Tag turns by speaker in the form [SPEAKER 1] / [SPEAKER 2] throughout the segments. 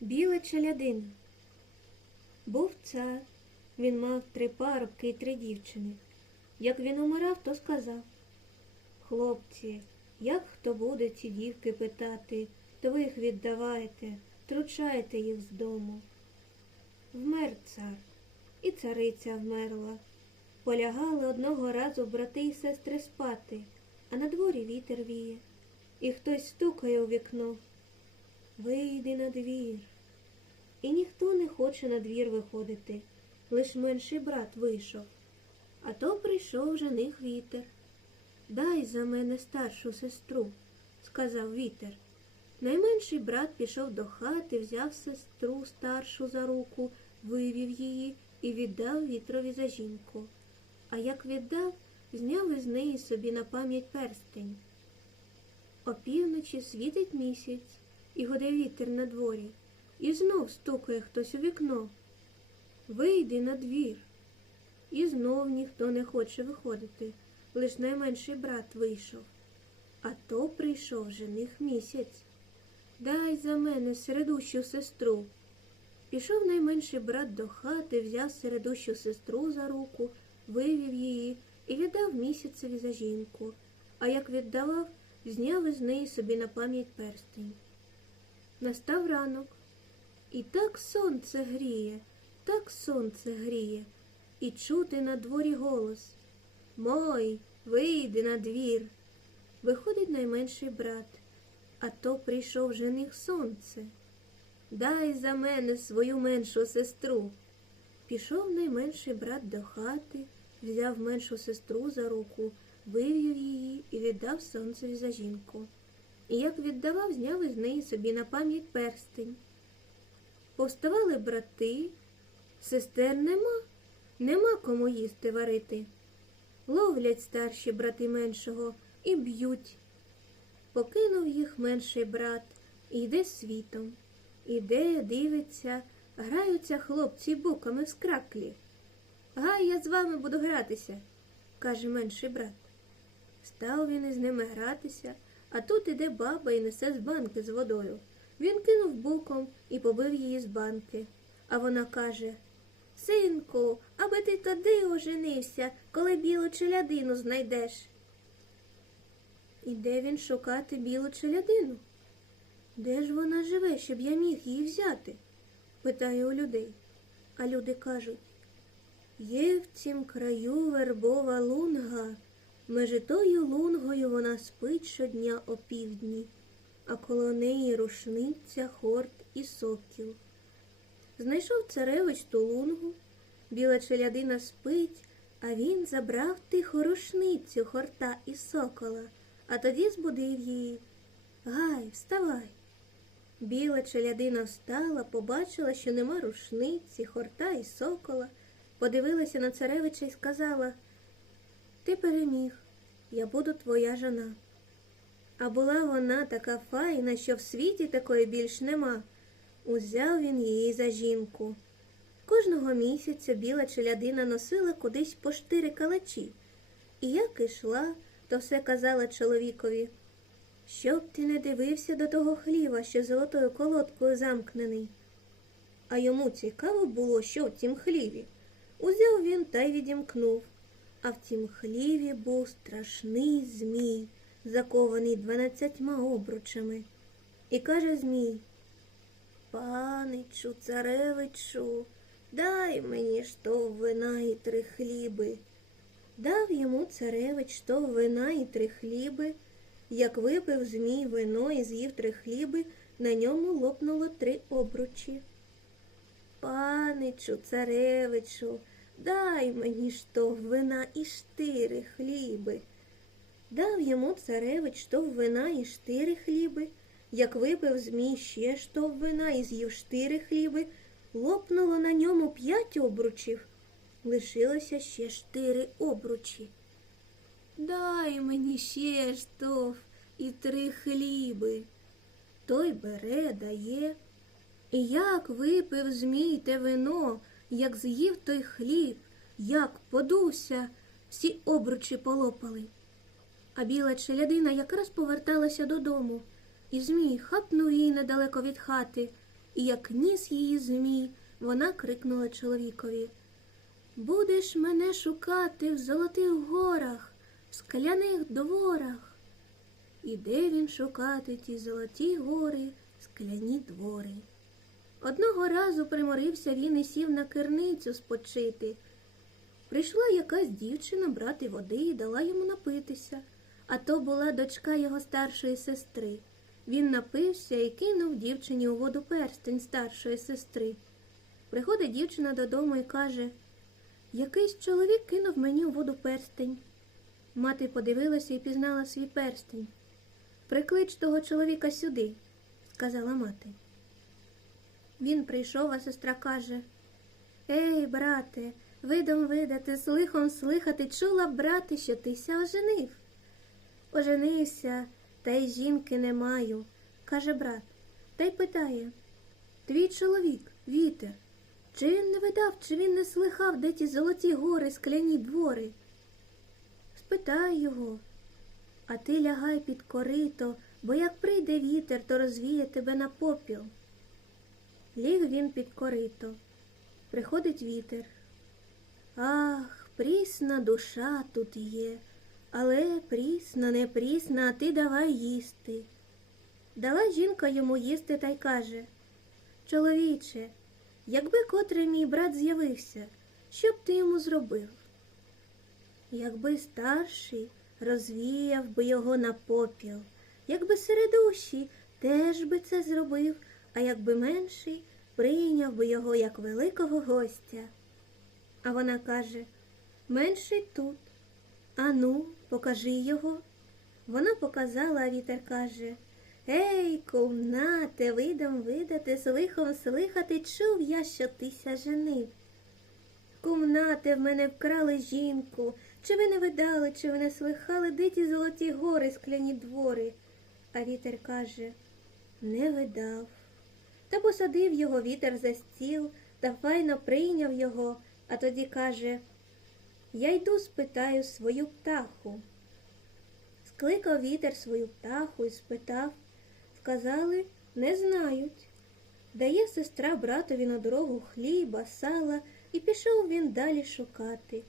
[SPEAKER 1] Біла челядина. Був цар. Він мав три парубки і три дівчини. Як він умирав, то сказав Хлопці, як хто буде ці дівки питати, то ви їх віддавайте, тручайте їх з дому. Вмер цар, і цариця вмерла. Полягали одного разу брати і сестри спати, а на дворі вітер віє, і хтось стукає у вікно. Вийди на двір. І ніхто не хоче на двір виходити, лиш менший брат вийшов. А то прийшов жених вітер. Дай за мене старшу сестру, сказав вітер. Найменший брат пішов до хати, взяв сестру старшу за руку, вивів її і віддав вітрові за жінку. А як віддав, зняв із неї собі на пам'ять перстень. Опівночі світить місяць, і гуде вітер на дворі, і знов стукає хтось у вікно. Вийди на двір. І знов ніхто не хоче виходити, лиш найменший брат вийшов. А то прийшов жених місяць. Дай за мене середущу сестру. Пішов найменший брат до хати, взяв середущу сестру за руку, вивів її і віддав місяцеві за жінку. А як віддавав, зняв із неї собі на пам'ять перстень. Настав ранок, і так сонце гріє, так сонце гріє, і чути на дворі голос Мой, вийди на двір. Виходить найменший брат, а то прийшов жених сонце. Дай за мене свою меншу сестру. Пішов найменший брат до хати, взяв меншу сестру за руку, вивів її і віддав сонцеві за жінку. І як віддавав, зняв із неї собі на пам'ять перстень. Повставали брати, сестер нема, нема кому їсти варити. Ловлять старші брати меншого і б'ють. Покинув їх менший брат і йде світом. Іде, дивиться, граються хлопці буками в скраклі. Гай, я з вами буду гратися, каже менший брат. Став він із ними гратися, а тут іде баба і несе з банки з водою. Він кинув буком і побив її з банки. А вона каже Синку, аби ти тоді оженився, коли білу челядину знайдеш. Іде він шукати білу челядину. Де ж вона живе, щоб я міг її взяти? питає у людей. А люди кажуть Є в цім краю вербова лунга, межи тою лунгою вона спить щодня о півдні, а коло неї рушниця, хорт і сокіл. Знайшов царевич ту лунгу, біла челядина спить, а він забрав тихо рушницю, хорта і сокола, а тоді збудив її. Гай, вставай. Біла челядина встала, побачила, що нема рушниці, хорта і сокола, подивилася на царевича і сказала Ти переміг, я буду твоя жона. А була вона така файна, що в світі такої більш нема. Узяв він її за жінку. Кожного місяця біла челядина носила кудись по штири калачі, і як ішла, то все казала чоловікові. Щоб ти не дивився до того хліва, що золотою колодкою замкнений. А йому цікаво було, що в тім хліві. Узяв він та й відімкнув. А в тім хліві був страшний змій, закований дванадцятьма обручами. І каже Змій Паничу, царевичу, дай мені штов вина і три хліби. Дав йому царевич штов вина і три хліби. Як випив змій вино і з'їв три хліби, на ньому лопнуло три обручі. Паничу, царевичу, дай мені штов вина і штири хліби. Дав йому царевич штов вина і штири хліби. Як випив змій ще штов вина і з'їв штири хліби, лопнуло на ньому п'ять обручів. Лишилося ще штири обручі. Дай мені ще штов і три хліби. Той бере, дає. І як випив змій те вино, як з'їв той хліб, як подувся, всі обручі полопали. А біла челядина якраз поверталася додому, і змій хапнув її недалеко від хати і як ніс її змій, вона крикнула чоловікові Будеш мене шукати в золотих горах, в скляних дворах. І де він шукати ті золоті гори, скляні двори? Одного разу приморився він і сів на керницю спочити. Прийшла якась дівчина брати води і дала йому напитися, а то була дочка його старшої сестри. Він напився і кинув дівчині у воду перстень старшої сестри. Приходить дівчина додому і каже Якийсь чоловік кинув мені у воду перстень. Мати подивилася і пізнала свій перстень. Приклич того чоловіка сюди, сказала мати. Він прийшов, а сестра каже Ей, брате, видом видати, слихом слихати, чула, брате, що тися оженив. Оженився, та й жінки не маю, каже брат, та й питає Твій чоловік, вітер, чи він не видав, чи він не слихав, де ті золоті гори, скляні двори? Спитай його, а ти лягай під корито, бо як прийде вітер, то розвіє тебе на попіл. Ліг він під корито. Приходить вітер. Ах, прісна душа тут є, але прісна, не прісна, а ти давай їсти. Дала жінка йому їсти та й каже Чоловіче, якби котрий мій брат з'явився, що б ти йому зробив? Якби старший розвіяв би його на попіл, якби середущий теж би це зробив, а якби менший прийняв би його як великого гостя. А вона каже Менший тут. Ану, покажи його. Вона показала, а вітер каже Ей, кумнате, видам видати, слихом слихати, чув я, що тися женив. Кумнате, в мене вкрали жінку, чи ви не видали, чи ви не слихали, де ті золоті гори, скляні двори. А вітер каже Не видав. Та посадив його вітер за стіл та файно прийняв його, а тоді каже Я йду спитаю свою птаху. Скликав вітер свою птаху і спитав. Сказали, не знають. Дає сестра братові на дорогу хліба, сала, і пішов він далі шукати.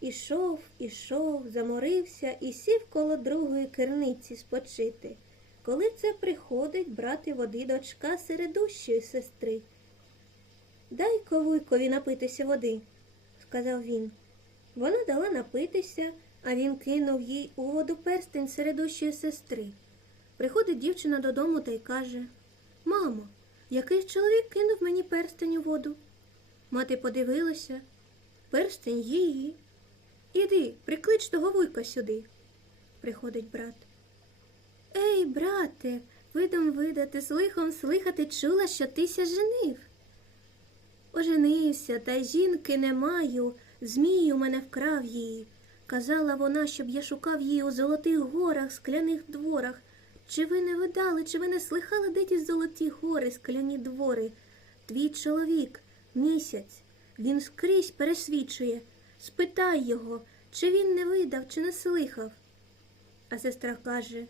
[SPEAKER 1] Ішов, ішов, заморився і сів коло другої керниці спочити. Коли це приходить брати води дочка середущої сестри. Дай ковуйкові напитися води, сказав він. Вона дала напитися, а він кинув їй у воду перстень середущої сестри. Приходить дівчина додому та й каже Мамо, якийсь чоловік кинув мені перстень у воду. Мати подивилася, перстень її. Іди, приклич того вуйка сюди. Приходить брат. Ей, брате, видом видати, слихом слихати чула, що тися женив. Оженився, та й жінки не маю, змій у мене вкрав її. Казала вона, щоб я шукав її у золотих горах, скляних дворах. Чи ви не видали, чи ви не слихали, де ті золоті гори, скляні двори? Твій чоловік, місяць, він скрізь пересвідчує. Спитай його, чи він не видав, чи не слихав. А сестра каже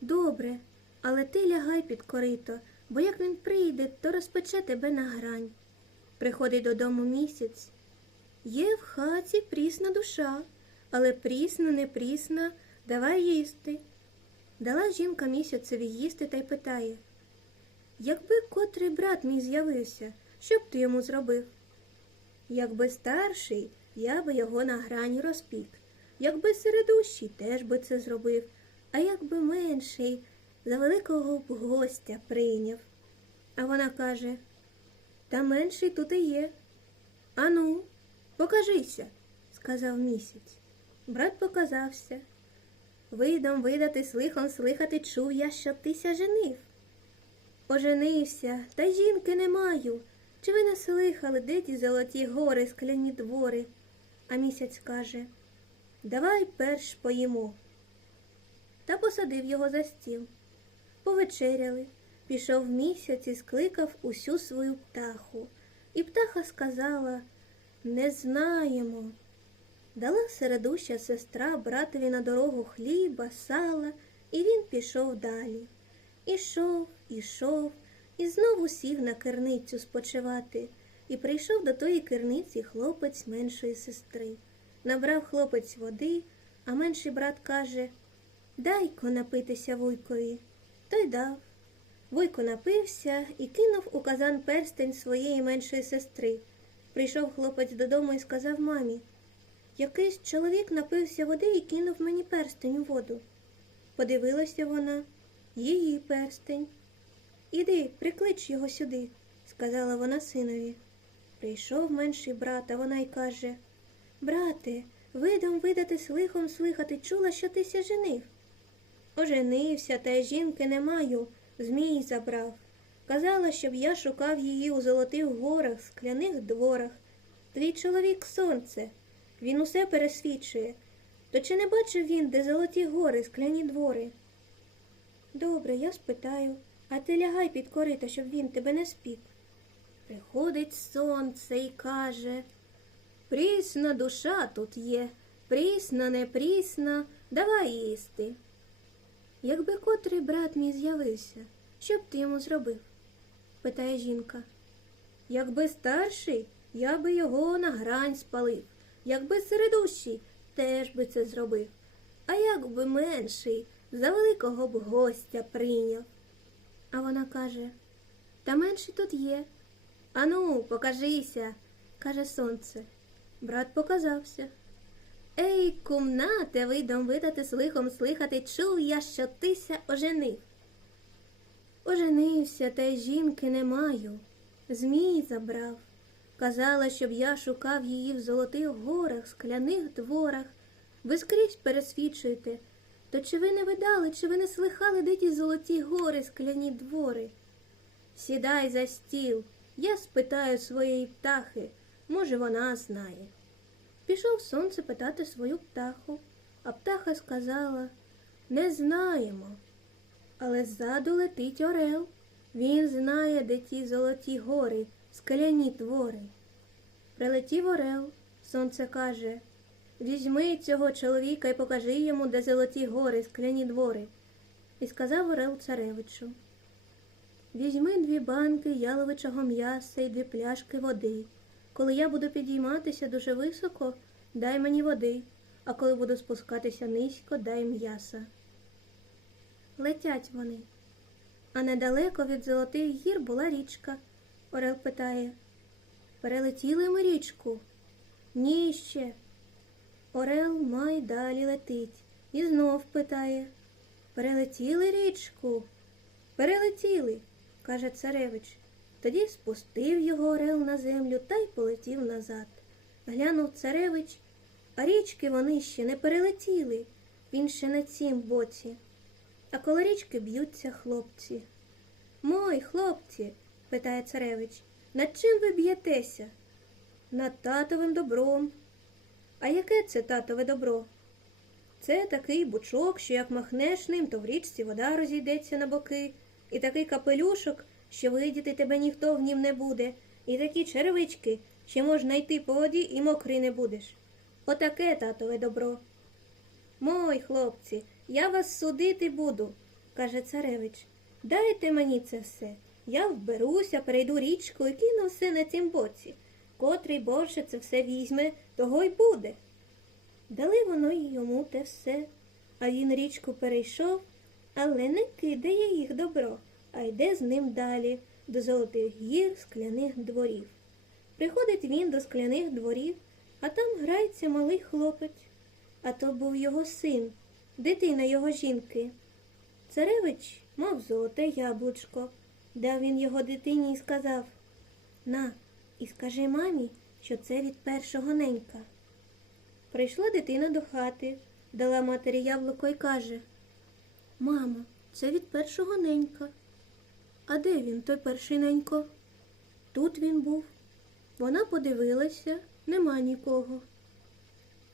[SPEAKER 1] Добре, але ти лягай під корито, бо як він прийде, то розпече тебе на грань. Приходить додому місяць. Є в хаті прісна душа, але прісна, не прісна, давай їсти. Дала жінка місяцеві їсти та й питає Якби котрий брат мій з'явився, що б ти йому зробив? Якби старший, я би його на грані розпік, якби середущий, теж би це зробив, а якби менший, за великого б гостя прийняв. А вона каже Та менший тут і є. Ану, покажися, сказав місяць. Брат показався. Видом видати, слихом слихати чув я, що тися женив. Оженився, та жінки не маю. Чи ви не слихали, де ті золоті гори, скляні двори? А місяць каже Давай перш поїмо. Та посадив його за стіл. Повечеряли. Пішов місяць і скликав усю свою птаху. І птаха сказала Не знаємо. Дала середуща сестра братові на дорогу хліба, сала, і він пішов далі. Ішов, ішов, і знову сів на керницю спочивати. І прийшов до тої керниці хлопець меншої сестри. Набрав хлопець води, а менший брат каже Дай-ко напитися вуйкові. Той дав. Вуйко напився і кинув у казан перстень своєї меншої сестри. Прийшов хлопець додому і сказав мамі Якийсь чоловік напився води і кинув мені перстень у воду. Подивилася вона її перстень. Іди, приклич його сюди, сказала вона синові. Прийшов менший брат, а вона й каже Брате, видом видатись лихом слихати, чула, що ти ся женив. Оженився, та й жінки не маю, змій забрав. Казала, щоб я шукав її у золотих горах, скляних дворах. Твій чоловік сонце, він усе пересвідчує. То чи не бачив він, де золоті гори, скляні двори? Добре, я спитаю, а ти лягай під корита, щоб він тебе не спік. Приходить сонце і каже Прісна душа тут є, прісна, не прісна, давай їсти. Якби котрий брат мій з'явився, що б ти йому зробив? питає жінка. Якби старший, я би його на грань спалив, якби середущий, теж би це зробив. А якби менший, за великого б гостя прийняв. А вона каже Та менший тут є. Ану, покажися, каже сонце. Брат показався. Ей, кумнате, видом видати слихом слихати, чув я, що тися оженив. Оженився, та й жінки не маю. Змій забрав. Казала, щоб я шукав її в золотих горах, скляних дворах. Ви скрізь пересвідчуєте. То чи ви не видали, чи ви не слихали, де ті золоті гори, скляні двори? Сідай за стіл, я спитаю своєї птахи, може, вона знає. Пішов сонце питати свою птаху, а птаха сказала Не знаємо. Але ззаду летить орел. Він знає, де ті золоті гори, скляні твори. Прилетів орел, сонце каже Візьми цього чоловіка і покажи йому, де золоті гори, скляні двори. І сказав орел царевичу Візьми дві банки яловичого м'яса і дві пляшки води. Коли я буду підійматися дуже високо, дай мені води, а коли буду спускатися низько, дай м'яса. Летять вони. А недалеко від золотих гір була річка. Орел питає Перелетіли ми річку? Ні ще. Орел май далі летить і знов питає Перелетіли річку? Перелетіли, каже царевич. Тоді спустив його орел на землю та й полетів назад. Глянув царевич, а річки вони ще не перелетіли, він ще на цім боці. А коло річки б'ються хлопці. Мой, хлопці, питає царевич, над чим ви б'єтеся? Над татовим добром. А яке це татове добро? Це такий бучок, що як махнеш ним, то в річці вода розійдеться на боки, і такий капелюшок, що видіти тебе ніхто в нім не буде, і такі черевички, що можна йти по воді і мокрий не будеш. Отаке татове добро. Мой, хлопці, я вас судити буду, каже царевич. Дайте мені це все. Я вберуся, перейду річку і кину все на цім боці. Котрий борше це все візьме, того й буде. Дали воно й йому те все, а він річку перейшов, але не кидає їх добро, а йде з ним далі, до золотих гір, скляних дворів. Приходить він до скляних дворів, а там грається малий хлопець. А то був його син, дитина його жінки. Царевич мав золоте яблучко, дав він його дитині і сказав На, і скажи мамі, що це від першого ненька. Прийшла дитина до хати, дала матері яблуко і каже Мамо, це від першого ненька. А де він, той перший ненько? Тут він був. Вона подивилася, нема нікого.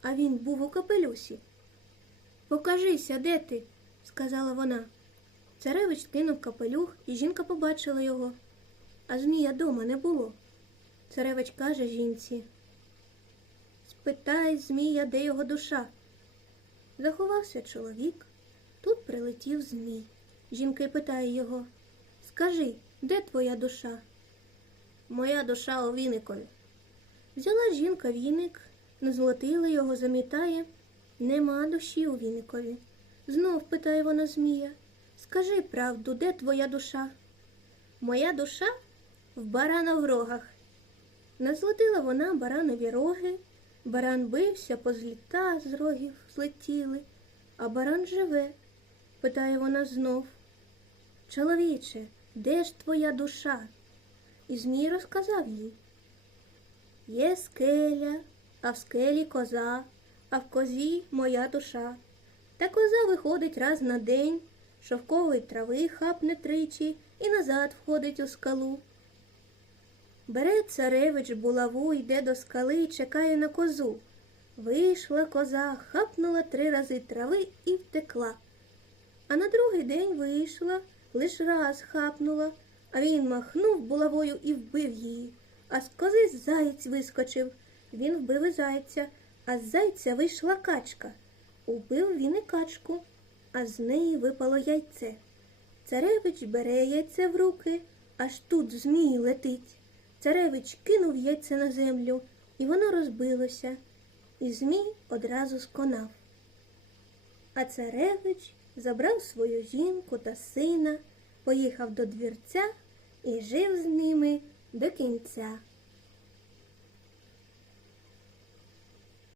[SPEAKER 1] А він був у капелюсі. Покажися, де ти? сказала вона. Царевич кинув капелюх, і жінка побачила його. А змія дома не було. Царевич каже жінці. Спитай, змія, де його душа. Заховався чоловік. Тут прилетів змій. Жінка й питає його Скажи, де твоя душа? Моя душа у віникові. Взяла жінка віник, назолотила його, замітає. Нема душі у віникові. Знов питає вона Змія. Скажи правду, де твоя душа? Моя душа в барана в рогах. Назлотила вона баранові роги, баран бився, позліта з рогів злетіли, а баран живе, питає вона знов. Чоловіче, де ж твоя душа? І Змій розказав їй. Є скеля, а в скелі коза, а в козі моя душа. Та коза виходить раз на день, шовкової трави хапне тричі і назад входить у скалу. Бере царевич булаву, йде до скали і чекає на козу. Вийшла коза, хапнула три рази трави і втекла. А на другий день вийшла, лиш раз хапнула, а він махнув булавою і вбив її. А з кози заєць вискочив. Він вбив і зайця, а з зайця вийшла качка. Убив він і качку, а з неї випало яйце. Царевич бере яйце в руки, аж тут змій летить. Царевич кинув яйце на землю, і воно розбилося, і змій одразу сконав. А царевич забрав свою жінку та сина, поїхав до двірця і жив з ними до кінця.